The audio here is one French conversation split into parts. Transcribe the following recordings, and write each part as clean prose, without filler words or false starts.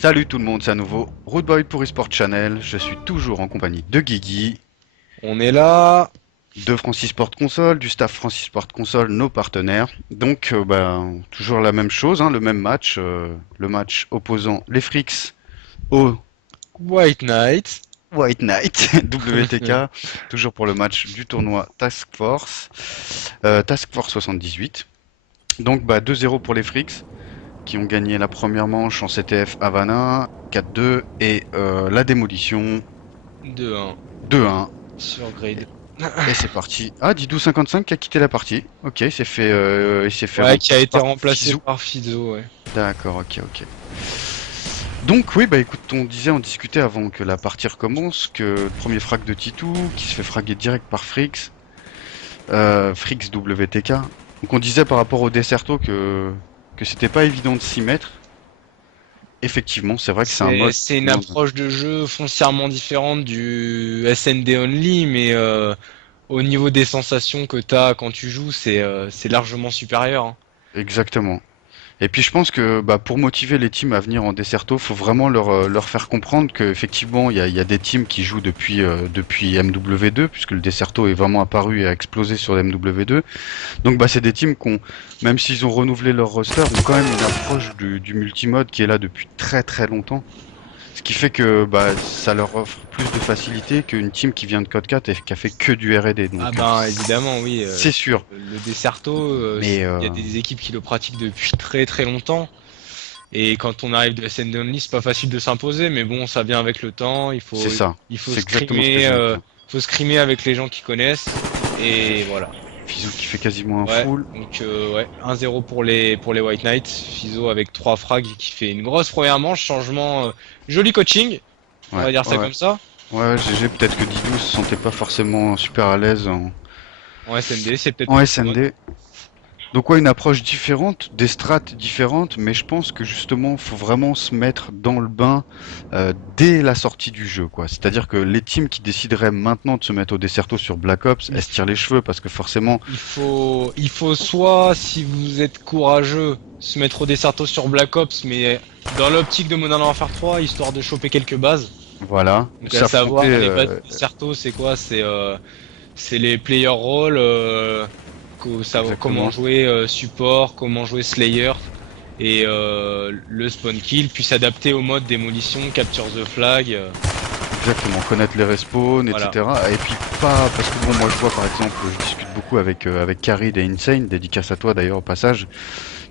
Salut tout le monde, c'est à nouveau Rootboy pour eSport Channel. Je suis toujours en compagnie de Guigui, On est là. de Francis Sport Console, du staff Francis Sport Console, nos partenaires. Donc, toujours la même chose, hein, le même match, le match opposant les Freaks aux White Knight. White Knight WTK, toujours pour le match du tournoi Task Force 78. Donc, 2-0 pour les Freaks, qui ont gagné la première manche en CTF Havana 4-2 et la démolition 2-1 2-1. sur Grid. Et c'est parti. Ah, Didou55 qui a quitté la partie. Ok, il s'est fait Ouais, qui a remplacer été par remplacé Fizou. par Fizo, ouais. D'accord, ok. Donc oui, écoute, on discutait avant que la partie recommence, que le premier frag de Titou, qui se fait fraguer direct par Frix, Frix WTK. Donc on disait par rapport au Desserto que c'était pas évident de s'y mettre. Effectivement, c'est vrai que c'est un mode C'est qui une demande. approche de jeu foncièrement différente du SND Only, mais au niveau des sensations que t'as quand tu joues, c'est largement supérieur, hein. Exactement. Et puis je pense que pour motiver les teams à venir en Desserto, faut vraiment leur faire comprendre qu'effectivement il y a des teams qui jouent depuis MW2, puisque le Desserto est vraiment apparu et a explosé sur MW2. Donc c'est des teams qui ont, même s'ils ont renouvelé leur roster, ont quand même une approche du multimode qui est là depuis très très longtemps. Ce qui fait que ça leur offre plus de facilité qu'une team qui vient de Code 4 et qui a fait que du R&D. Ah Donc ben évidemment, oui. c'est sûr. Le Desserto, Mais il y a des équipes qui le pratiquent depuis très très longtemps. Et quand on arrive de SND Only, c'est pas facile de s'imposer, mais bon, ça vient avec le temps. c'est ça. Il faut C'est exactement ce que scrimer, j'allais dire. faut scrimer avec les gens qui connaissent. Et voilà. Fizou qui fait quasiment un Ouais. full. Donc ouais, 1-0 pour les White Knights. Fizo avec 3 frags qui fait une grosse première manche. Changement, joli coaching. On Ouais, va dire ouais, ça ouais. comme ça. Ouais, GG, peut-être que Didou se sentait pas forcément super à l'aise En SND, c'est peut-être en plus commode. SND. Donc ouais, une approche différente, des strates différentes, mais je pense que justement, faut vraiment se mettre dans le bain dès la sortie du jeu, quoi. C'est-à-dire que les teams qui décideraient maintenant de se mettre au Desserto sur Black Ops, Il elles se tirent les cheveux parce que forcément, il faut soit, si vous êtes courageux, se mettre au Desserto sur Black Ops, mais dans l'optique de Modern Warfare 3, histoire de choper quelques bases. voilà, Donc à s'affronter. savoir, les bases du Desserto, c'est quoi? C'est les player roles, comment Exactement. jouer support, comment jouer Slayer, et le spawn kill, puis s'adapter au mode démolition, capture the flag. Exactement, connaître les respawns, Voilà. etc. Et puis pas parce que bon, moi je vois par exemple, je discute beaucoup avec Carrie et Insane, dédicace à toi d'ailleurs au passage,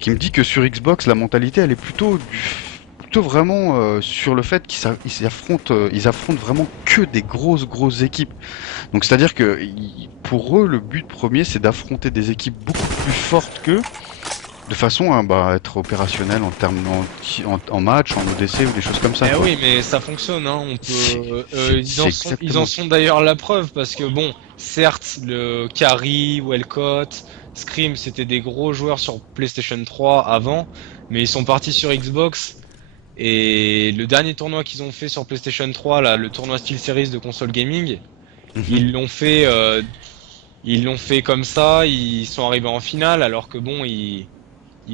qui me dit que sur Xbox la mentalité elle est plutôt vraiment sur le fait ils affrontent vraiment que des grosses équipes. Donc c'est-à-dire que pour eux le but premier c'est d'affronter des équipes beaucoup plus fortes qu'eux de façon à être opérationnel en termes en match, en ODC ou des choses comme ça Eh quoi. oui, mais ça fonctionne, hein. On C'est peut, c'est ils en exactement ça. sont d'ailleurs la preuve parce que bon, certes, le Carry, Wellcott, Scream, c'était des gros joueurs sur PlayStation 3 avant, mais ils sont partis sur Xbox. Et le dernier tournoi qu'ils ont fait sur PlayStation 3, là, le tournoi Steel Series de console gaming, Mhm. ils l'ont fait, euh, ils l'ont fait comme ça. Ils sont arrivés en finale, alors que bon, ils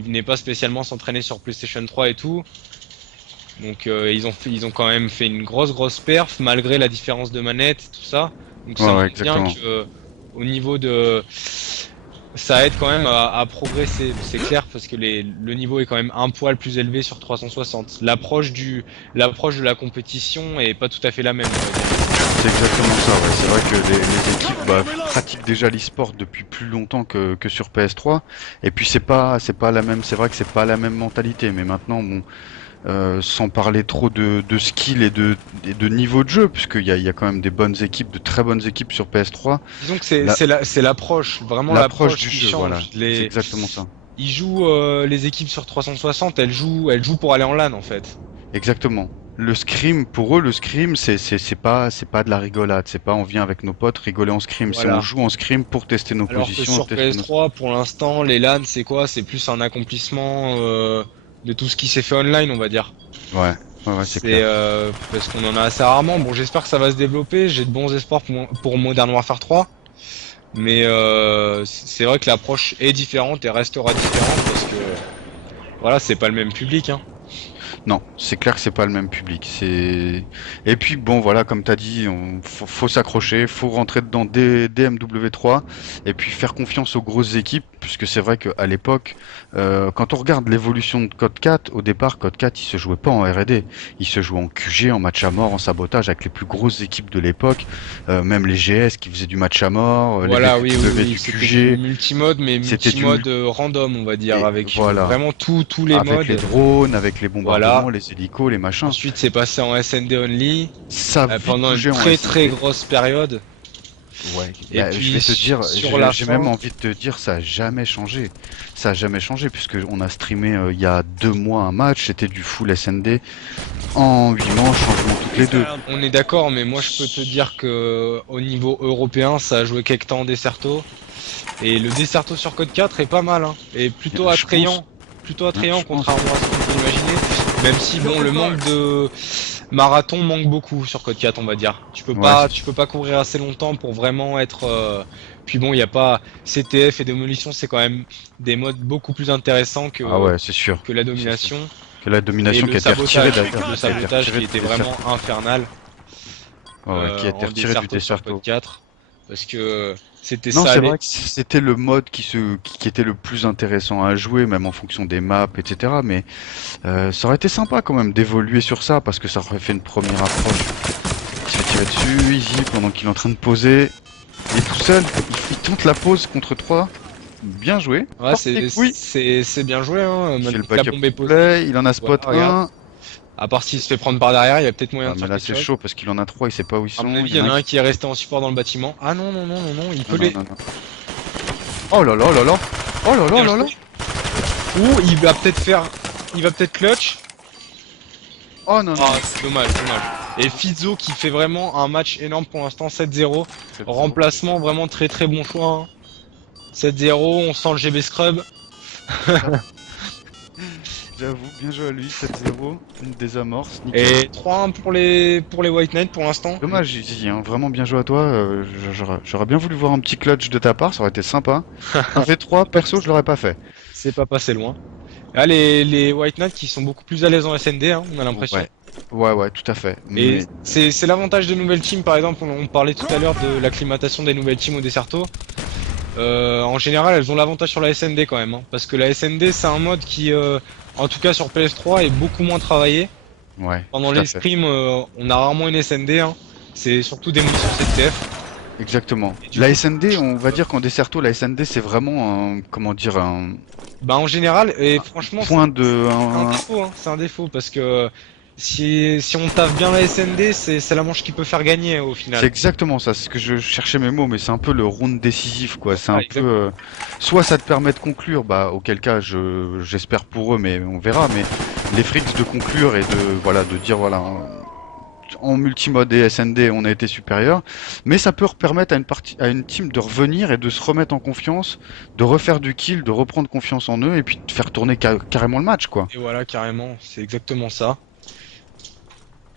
venaient pas spécialement s'entraîner sur PlayStation 3 et tout. Donc ils ont quand même fait une grosse perf malgré la différence de manette, tout ça. Donc ça Ouais, montre bien exactement. que au niveau de ça aide quand même à progresser, c'est clair, parce que le niveau est quand même un poil plus élevé sur 360. L'approche de la compétition est pas tout à fait la même, on va dire. C'est exactement ça, ouais. C'est vrai que les équipes pratiquent déjà l'e-sport depuis plus longtemps que sur PS3. Et puis c'est pas la même, c'est vrai que c'est pas la même mentalité. Mais maintenant, bon, sans parler trop de skill et de niveau de jeu, puisqu'il y a quand même des bonnes équipes, de très bonnes équipes sur PS3. Disons que La- c'est l'approche, vraiment L'approche l'approche du qui jeu, voilà. change. C'est exactement ça. Ils jouent les équipes sur 360, elles jouent pour aller en LAN en fait. Exactement. Le scrim, pour eux, le scrim, c'est pas de la rigolade. C'est pas on vient avec nos potes rigoler en scrim. C'est on Voilà. joue en scrim pour tester nos Alors que positions, sur tester nos. PS3, pour l'instant, les LAN, c'est quoi? C'est plus un accomplissement de tout ce qui s'est fait online, on va dire. Ouais, ouais, c'est C'est clair. parce qu'on en a assez rarement. Bon, j'espère que ça va se développer. J'ai de bons espoirs pour Modern Warfare 3. Mais c'est vrai que l'approche est différente et restera différente parce que voilà, c'est pas le même public, hein. Non, c'est clair que c'est pas le même public. Et puis bon, voilà, comme t'as dit, faut s'accrocher, faut rentrer dedans dès MW3 et puis faire confiance aux grosses équipes, puisque c'est vrai qu'à l'époque, quand on regarde l'évolution de Code 4, au départ, Code 4, il se jouait pas en R&D, il se jouait en QG, en match à mort, en sabotage avec les plus grosses équipes de l'époque, même les GS qui faisaient du match à mort, les Voilà, oui, oui, VW oui, du c'était du QG, multimode, mais c'était du multimode random, on va dire, et avec voilà, vraiment tous les avec les modes. drones, avec les Voilà. bombardements, les hélicos, les machins. Ensuite, c'est passé en SND only Ça a vite pendant une bougé en très SND. grosse période. Ouais, Et bah, je puis vais te dire, sur la j'ai même fin, envie de te dire, ça a jamais changé. Ça a jamais changé puisque on a streamé il y a 2 mois un match, c'était du full SND en 8 manches, changement toutes les deux. on est d'accord, mais moi je peux te dire que au niveau européen, ça a joué quelque temps en Desserto. Et le Desserto sur Code 4 est pas mal, hein. Et plutôt Je pense, attrayant. Plutôt attrayant je pense. contrairement à ce qu'on peut imaginer. Même si bon le manque de marathon manque beaucoup sur Code 4 on va dire. Ouais, Tu peux pas courir assez longtemps pour vraiment être puis bon il y a pas CTF et démolition c'est quand même des modes beaucoup plus intéressants ah ouais, c'est sûr, que la c'est sûr. domination Que la et domination qui a été retirée d'ailleurs, le qui a été sabotage retirée qui du était dessert. vraiment infernal Ouais, ouais, qui a été en retiré du Desserto sur Desserto. Code 4 parce que c'était Non, c'est salé. vrai que c'était le mode qui était le plus intéressant à jouer, même en fonction des maps, etc. Mais ça aurait été sympa quand même d'évoluer sur ça parce que ça aurait fait une première approche. Il se fait tirer dessus, Easy, pendant qu'il est en train de poser. Il est tout seul, il tente la pose contre 3. Bien joué. Ouais, Porte oui. c'est bien joué, hein. Il fait Maintenant le que la backup bombe est posée. play, il en a Voilà, spot regarde. 1. À part s'il se fait prendre par derrière, il y a peut-être moyen Ah, de mais faire là quelque c'est chose. chaud parce qu'il en a 3, il sait pas où ils À mon sont. avis, il y en a un qui est resté en support dans le bâtiment. Ah non, non, non, non, non, il peut Non, les. non, non, non. Oh là là là là. Oh là là Bien là là. joué. Ou il va peut-être faire. Il va peut-être clutch. Oh non non. Ah, c'est dommage, dommage. Et Fizzo qui fait vraiment un match énorme pour l'instant, 7-0. Remplacement, vraiment très très bon choix, hein. 7-0, on sent le GB Scrub. J'avoue, bien joué à lui, 7-0, une désamorce, nickel. Et 3-1 pour les White Knights pour l'instant. Dommage, Izzy, hein, vraiment bien joué à toi. J'aurais bien voulu voir un petit clutch de ta part, ça aurait été sympa. Un V3, perso, je l'aurais pas fait. C'est pas passé loin. Là, les White Knights qui sont beaucoup plus à l'aise en SND, hein, on a l'impression. Ouais, ouais, ouais, tout à fait. Et Mais c'est l'avantage des nouvelles teams, par exemple, on parlait tout à l'heure de l'acclimatation des nouvelles teams au Desserto. En général, elles ont l'avantage sur la SND quand même, hein, parce que la SND c'est un mode qui, en tout cas sur PS3, est beaucoup moins travaillé. ouais, Pendant tout à les fait. scrims, on a rarement une SND, hein. C'est surtout des munitions CTF. Exactement. Et du La coup, SND, on va dire qu'en Desserto, la SND, c'est vraiment un, comment dire, un bah en général, et franchement, point de, c'est un défaut, hein, c'est un défaut, parce que si on taffe bien la SND, c'est la manche qui peut faire gagner au c'est final. exactement ça, c'est ce que je cherchais mes mots, mais c'est un peu le round décisif, quoi. C'est Ah, un peu, soit ça te permet de conclure, bah, auquel cas, j'espère pour eux, mais on verra, mais les frics de conclure et de, voilà, de dire, voilà, en multimode et SND, on a été supérieur, mais ça peut permettre à une team de revenir et de se remettre en confiance, de refaire du kill, de reprendre confiance en eux et puis de faire tourner carrément le match, quoi. Et voilà, carrément, c'est exactement ça.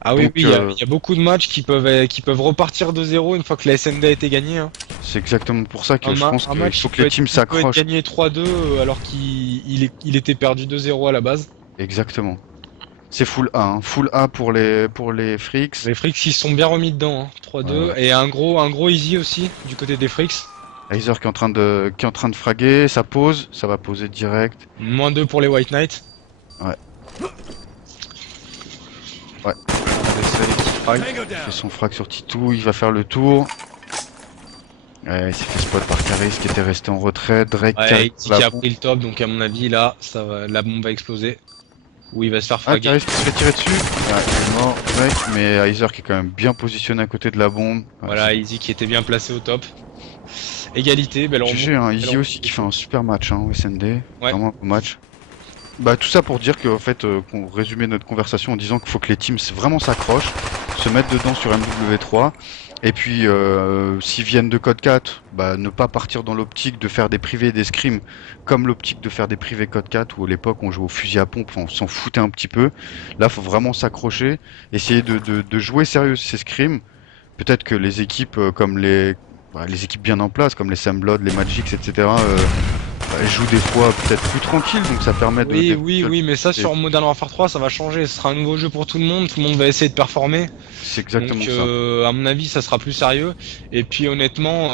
Ah oui, Donc, oui, il y a beaucoup de matchs qui peuvent repartir de zéro une fois que la SND a été gagnée, hein. c'est exactement pour ça que je pense Un qu'il match faut que les teams qui peut être s'accrochent. gagné 3-2 alors qu'il était perdu 2-0 à la base. Exactement. C'est full A, hein. Full A pour les freaks. Les Fricks ils se sont bien remis dedans, hein. Ouais, 3-2 ouais. et un gros easy aussi du côté des Fricks. Aizer qui est en train de fraguer, ça pose, ça va poser direct. -2 pour les White Knights. Ouais. Ouais. Il fait son frag sur Titou, il va faire le tour. Ouais, il s'est fait spot par Caris qui était resté en retrait. Drake Ouais, qui qui a pris le top, donc à mon avis là, la bombe va exploser. Ou il va se faire Ah, fraguer. Caris qui se fait tirer dessus. Ouais, il est mort, Drake, mais Aizer qui est quand même bien positionné à côté de la bombe. Ouais, Voilà, Easy qui était bien placé au top. Égalité, belle remontée. GG, hein, Easy aussi qui fait un super match hein, au SND. Ouais. Vraiment un beau match. Bah tout ça pour dire qu'en fait, qu'on résumait notre conversation en disant qu'il faut que les teams vraiment s'accrochent, se mettent dedans sur MW3, et puis s'ils viennent de Code 4, bah ne pas partir dans l'optique de faire des privés et des scrims, comme l'optique de faire des privés Code 4, où à l'époque on jouait au fusil à pompe, on s'en foutait un petit peu. Là, faut vraiment s'accrocher, essayer de jouer sérieux ces scrims. Peut-être que les équipes comme les équipes bien en place, comme les Sam Blood, les Magix, etc., Bah, joue des fois peut-être plus tranquille, donc ça permet de Oui, mais ça sur Modern Warfare 3, ça va changer. Ce sera un nouveau jeu pour tout le monde va essayer de performer. c'est exactement Donc, ça. à mon avis, ça sera plus sérieux. Et puis, honnêtement,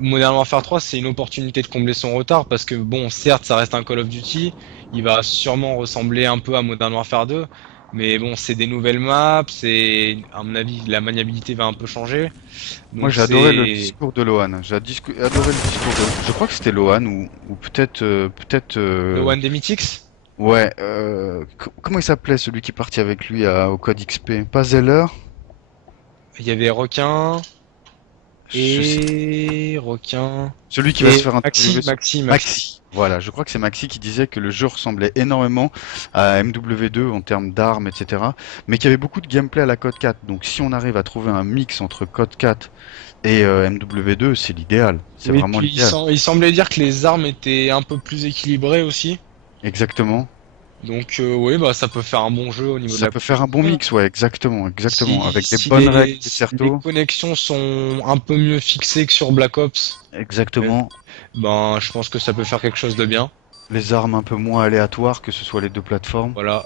Modern Warfare 3, c'est une opportunité de combler son retard parce que, bon, certes, ça reste un Call of Duty. Il va sûrement ressembler un peu à Modern Warfare 2. Mais bon, c'est des nouvelles maps. À mon avis, la maniabilité va un peu changer. Moi Donc, j'ai adoré le c'est discours de Lohan. Adoré le discours de. Je crois que c'était Lohan ou le One des Mythics. ouais. Comment il s'appelait celui qui est parti avec lui au code XP? Pas Zeller? Il y avait Requin Je sais. et Requin Celui qui va se et faire interviewer. Maxi. Maxi. Voilà, je crois que c'est Maxi qui disait que le jeu ressemblait énormément à MW2 en termes d'armes, etc. Mais qu'il y avait beaucoup de gameplay à la Code 4. Donc si on arrive à trouver un mix entre Code 4 et MW2, c'est l'idéal. C'est Oui, vraiment puis l'idéal. il semblait dire que les armes étaient un peu plus équilibrées aussi. Exactement. Donc oui, bah ça peut faire un bon jeu au niveau de Ça la peut faire un bon compétition. mix, ouais, exactement, exactement. Avec des Si bonnes règles des si les certos. connexions sont un peu mieux fixées que sur Black Ops, euh, Exactement. ben je pense que ça peut faire quelque chose de bien. Les armes un peu moins aléatoires, que ce soit les deux plateformes. Voilà.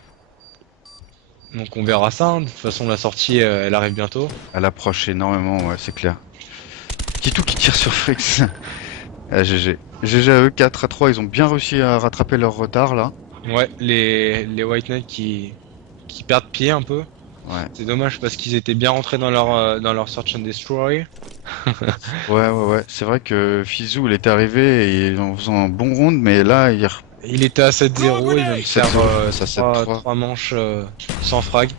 Donc on verra ça, hein. De toute façon la sortie elle arrive bientôt. Elle approche énormément, ouais, c'est clair. Titou qui tire sur Frix. Ah, GG. GG à eux, 4 à 3, ils ont bien réussi à rattraper leur retard là. Ouais, les White Knights qui perdent pied un peu. Ouais, C'est dommage parce qu'ils étaient bien rentrés dans leur Search and Destroy. ouais. C'est vrai que Fizou, il est arrivé et en faisant un bon round, mais là, Il était à 7-0, il vient de faire 7-0, ça 7-3. 3 manches sans frag.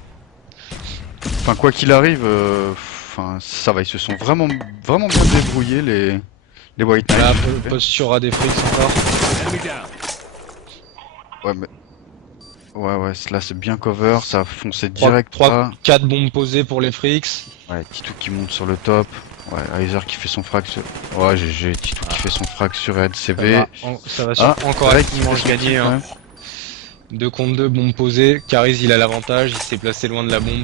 Enfin, quoi qu'il arrive, enfin, ça va, ils se sont vraiment bien débrouillés, les White Là, Knights. posture à des frics encore. Ouais, mais... Ouais, là c'est bien cover, ça a foncé 3, direct 3, pas. 4 bombes posées pour les frics. Ouais, Titou qui monte sur le top. Ouais, Heiser qui fait son frag sur... Ouais, GG, Titou qui fait son frag sur LCV. Ça va Ah, encore Drake être qui une fait manche son gagnée. kill, quand Hein. même. 2 contre 2, bombe posée. Caris il a l'avantage, il s'est placé loin de la bombe.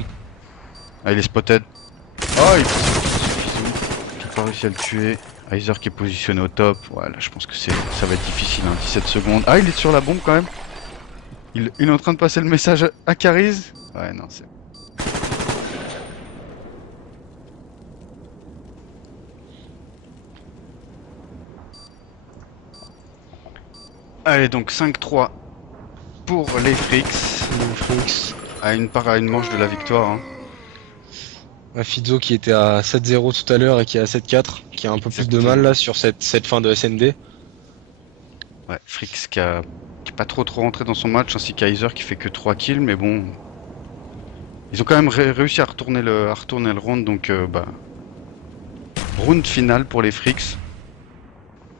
Ah, il est spotted. Oh, il passe sur Fizou, qui a pas réussi à le tuer. Heiser qui est positionné au top. Ouais, là je pense que ça va être difficile, hein. 17 secondes. Ah, il est sur la bombe quand même. Il est en train de passer le message à Caris. Ouais, non, c'est... Allez, donc 5-3 pour les Fricks. Les frics. À une manche de la victoire, hein. Fizzo qui était à 7-0 tout à l'heure et qui est à 7-4, qui a un peu plus de mal là sur cette fin de SND. Ouais, Fricks qui est pas trop rentré dans son match, ainsi qu'Heiser qui fait que 3 kills, mais bon... Ils ont quand même réussi à retourner le round, donc bah... Round final pour les Fricks.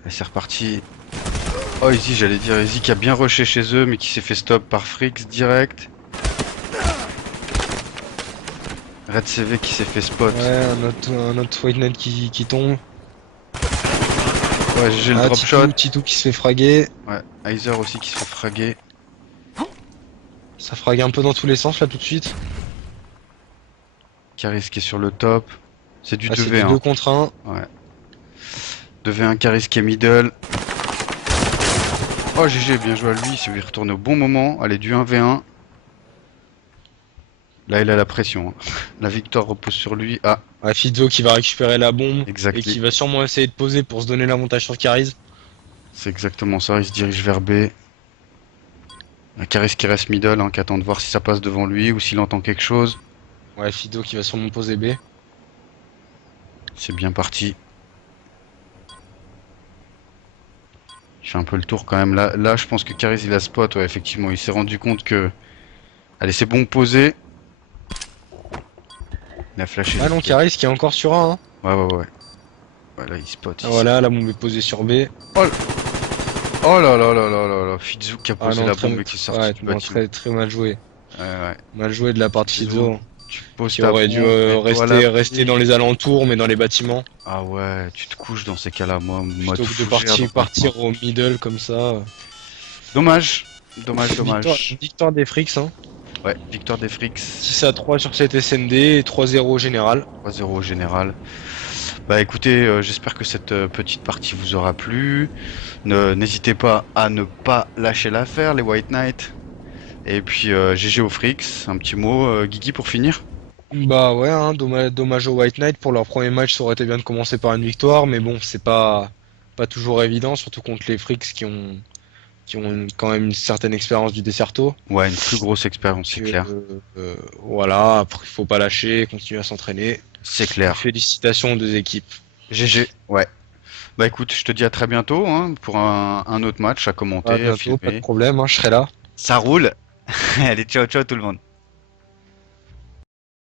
Et c'est reparti. Oh, Easy, j'allais dire Easy qui a bien rushé chez eux, mais qui s'est fait stop par Fricks direct. Red CV qui s'est fait spot. Ouais, un autre White Knight qui tombe. Ouais, j'ai le drop shot. Titou qui se fait fraguer. Ouais, Heiser aussi qui se fait fraguer. Ça frague un peu dans tous les sens là tout de suite. Caris qui est sur le top. C'est du Ah, c'est 2v1. du 2 contre 1. Ouais. 2v1 Caris qui est middle. Oh GG, bien joué à lui, il s'est retourné au bon moment. Allez, du 1v1. Là, il a la pression, hein. La victoire repose sur lui. Ah, Ah, Fizzo qui va récupérer la bombe exact. et qui va sûrement essayer de poser pour se donner l'avantage sur Caris. C'est exactement ça, il se dirige vers B. Caris qui reste middle, hein, qui attend de voir si ça passe devant lui ou s'il entend quelque chose. Ouais, Fizzo qui va sûrement poser B. C'est bien parti. Il fait un peu le tour quand même. Là, je pense que Caris il a spot. Ouais, effectivement, il s'est rendu compte que... Allez, c'est bon, poser. Il a flashé. Ah non, Caris qui est encore sur 1. Hein. Ouais. Voilà, il spot. Ah, voilà, la bombe est posée sur B. Oh là, Fizou qui a Ah posé non, la très, bombe et qui est sorti ouais, du non, bâtiment. très mal joué. Ouais. Mal joué de la part de Fizzo. Tu poses Qui ta aurait dû bombe, mets-toi à l'abri. rester dans les alentours, mais dans les bâtiments. Ah ouais, tu te couches dans ces cas-là, moi, mode Plutôt que de fougère dans le partir au middle comme ça. Dommage. Victoire des frics, hein. Ouais, victoire des Fricks. 6-3 sur cette SND et 3-0 au général. 3-0 au général. Bah écoutez, j'espère que cette petite partie vous aura plu. N'hésitez pas à ne pas lâcher l'affaire, les White Knights. Et puis GG aux Frix, un petit mot, Guigui pour finir. Bah ouais, hein, dommage aux White Knight pour leur premier match, ça aurait été bien de commencer par une victoire, mais bon, c'est pas toujours évident, surtout contre les Freaks qui ont quand même une certaine expérience du Desserto. Ouais, une plus grosse expérience, c'est Que, clair. voilà, après, il faut pas lâcher, continuer à s'entraîner. C'est Et clair. félicitations aux deux équipes. GG, ouais. Bah écoute, je te dis à très bientôt hein, pour un autre match à À commenter, à bientôt, pas de filmer. problème, hein, je serai là. Ça roule. Allez, ciao ciao tout le monde.